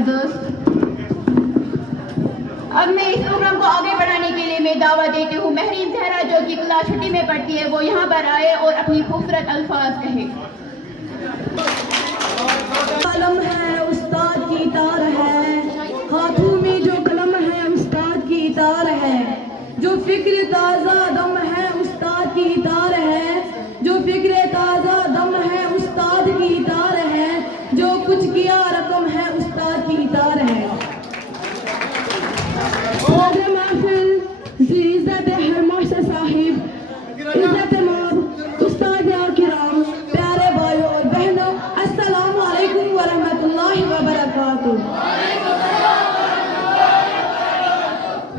others. अब मैं इस प्रोग्राम को आगे बढ़ाने के लिए मैं दावत देती हूँ महरीन जहरा जो कि क्लास छुट्टी में पढ़ती है, वो यहाँ पर आए और अपनी खूबसूरत अल्फाज कहे। कलम है उस्ताद की तार है, हाथों में जो कलम है उस्ताद की तार है, जो फिक्र ताज़ा दम है उस्ताद की तार है, जो फिक्र ताज़ा दम है उस्ताद की तार है, जो कुछ किया रकम है उस्ताद की तार है। सदर महफिल इज़्ज़त है मोहसिन साहिब, इज़्ज़त माब उस्ताद किराम, प्यारे भाइयों और बहनों, अस्सलामु अलैकुम व रहमतुल्लाहि व बरकातुहू।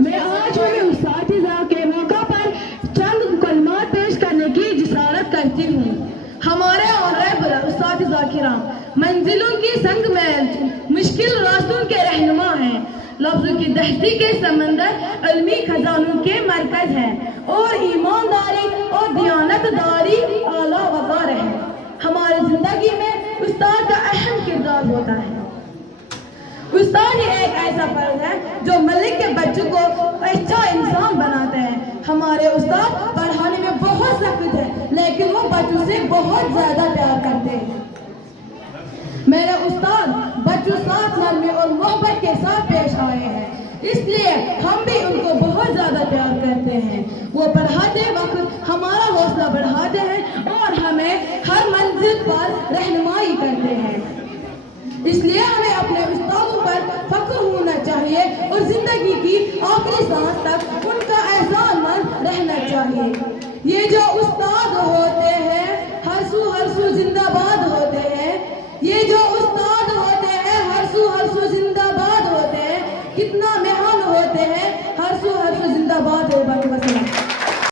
मैं आज मेरे उस्तादिज़ा के मौका पर चंद कलमात पेश करने की जिसारत करती हूँ। हमारे ऑनरेबल उस्तादिज़ा किराम मंजिलों की संग में मुश्किल रास्तों के रहनुमा हैं, लफ्ज़ों की दहती के समंदर इल्मी खजानों के मरकज है, और ईमानदारी और दियानतदारी आला वकार है। हमारी जिंदगी में उस्ताद का अहम किरदार होता है। उस्ताद एक ऐसा फर्ज है जो मलिक के बच्चों को अच्छा इंसान बनाते हैं। हमारे उस्ताद पढ़ाने में बहुत सख्त है, लेकिन वो बच्चों से बहुत ज्यादा प्यार करते हैं। मेरे उस्ताद बच्चों साथ नरमी और मोहब्बत के साथ पेश आए हैं, इसलिए हम भी उनको बहुत ज्यादा प्यार करते हैं। वो पढ़ाते वक्त हमारा हौसला बढ़ाते हैं और हमें हर मंजिल पर रहनुमाई करते हैं। इसलिए हमें अपने उस्तादों पर फख्र होना चाहिए और जिंदगी की आखिरी सांस तक उनका एहसानमंद रहना चाहिए। ये जो उस्ताद होते हैं हर सू जिंदाबाद होते हैं, ये जो उस्ताद होते हैं हर सू जिंदाबाद होते हैं, कितना मेहमान होते हैं हर सू जिंदाबाद होते हैं।